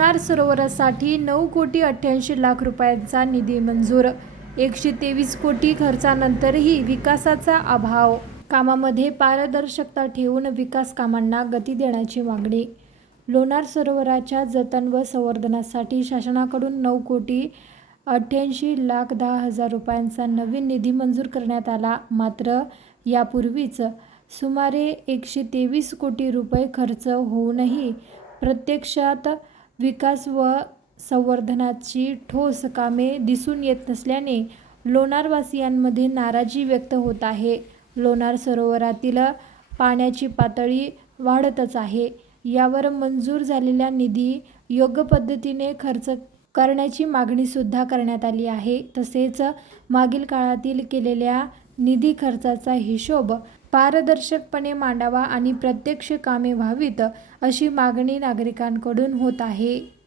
लोणार सरोवरासाठी 9,88,00,000 रुपयांचा निधी मंजूर. 123 कोटी खर्चानंतरही विकासाचा अभाव. कामामध्ये पारदर्शकता ठेवून विकास कामांना गती देण्याची मागणी. लोणार सरोवराच्या जतन व संवर्धनासाठी शासनाकडून 9,88,10,00,000 रुपयांचा नवीन निधी मंजूर करण्यात आला. मात्र यापूर्वीच सुमारे 123 कोटी रुपये खर्च होऊनही प्रत्यक्षात विकास व संवर्धनाची ठोस कामे दिसून येत नसल्याने लोणारवासियांमध्ये नाराजी व्यक्त होत आहे. लोणार सरोवरातील पाण्याची पातळी वाढतच आहे. यावर मंजूर झालेला निधी योग्य पद्धतीने खर्च करण्याची मागणी सुद्धा करण्यात आली आहे. तसेच मागील काळातील केलेल्या निधी खर्चाचा हिशोब पारदर्शकपणे मांडावा आणि प्रत्यक्ष कामे व्हावीत अशी मागणी नागरिकांकडून होत आहे.